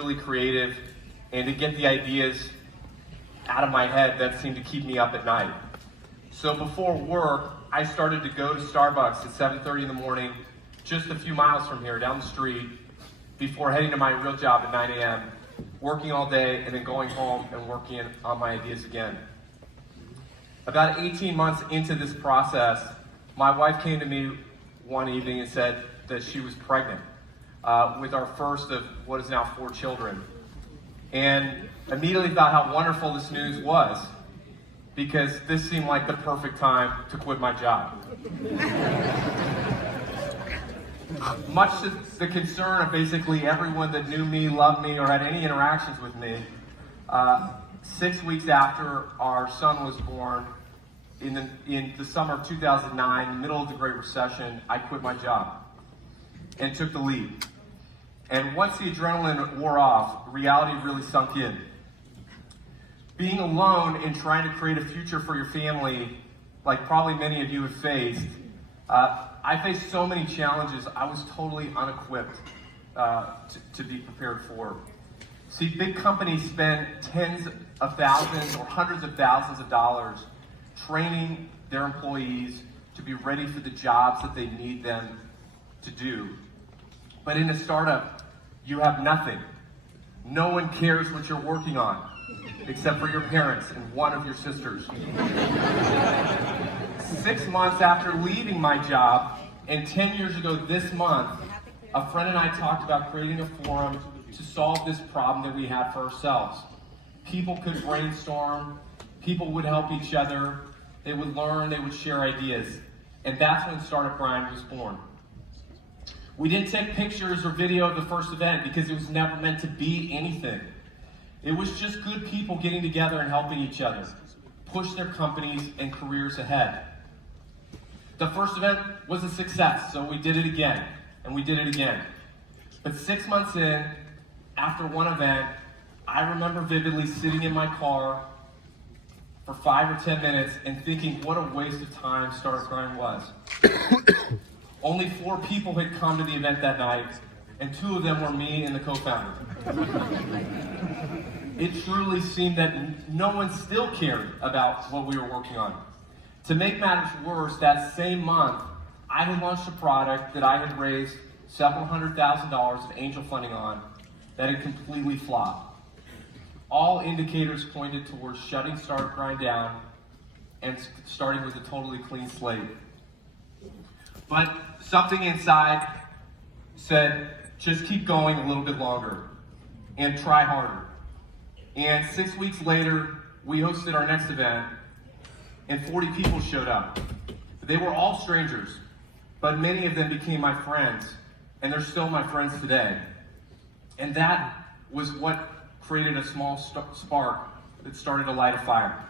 really creative and to get the ideas out of my head that seemed to keep me up at night. So before work, I started to go to Starbucks at 7:30 in the morning, just a few miles from here, down the street, before heading to my real job at 9 a.m., working all day, and then going home and working on my ideas again. About 18 months into this process, my wife came to me one evening and said that she was pregnant with our first of what is now 4 children. And immediately thought how wonderful this news was, because this seemed like the perfect time to quit my job. Much to the concern of basically everyone that knew me, loved me, or had any interactions with me, 6 weeks after our son was born, in the summer of 2009, in the middle of the Great Recession, I quit my job and took the lead. And once the adrenaline wore off, reality really sunk in. Being alone and trying to create a future for your family, like probably many of you have faced, I faced so many challenges I was totally unequipped to be prepared for. See, big companies spend tens of thousands or hundreds of thousands of dollars training their employees to be ready for the jobs that they need them to do. But in a startup, you have nothing. No one cares what you're working on, except for your parents and one of your sisters. 6 months after leaving my job, and 10 years ago this month, a friend and I talked about creating a forum to solve this problem that we had for ourselves. People could brainstorm, people would help each other, they would learn, they would share ideas. And that's when Startup Grind was born. We didn't take pictures or video of the first event because it was never meant to be anything. It was just good people getting together and helping each other push their companies and careers ahead. The first event was a success, so we did it again, and we did it again. But 6 months in, after one event, I remember vividly sitting in my car for 5 or 10 minutes and thinking what a waste of time Startup Grind was. Only 4 people had come to the event that night, and 2 of them were me and the co-founder. It truly seemed that no one still cared about what we were working on. To make matters worse, that same month, I had launched a product that I had raised several $100,000 of angel funding on that had completely flopped. All indicators pointed towards shutting Startup Grind down and starting with a totally clean slate. But something inside said, just keep going a little bit longer and try harder. And 6 weeks later, we hosted our next event, and 40 people showed up. They were all strangers, but many of them became my friends, and they're still my friends today. And that was what created a small spark that started to light a fire.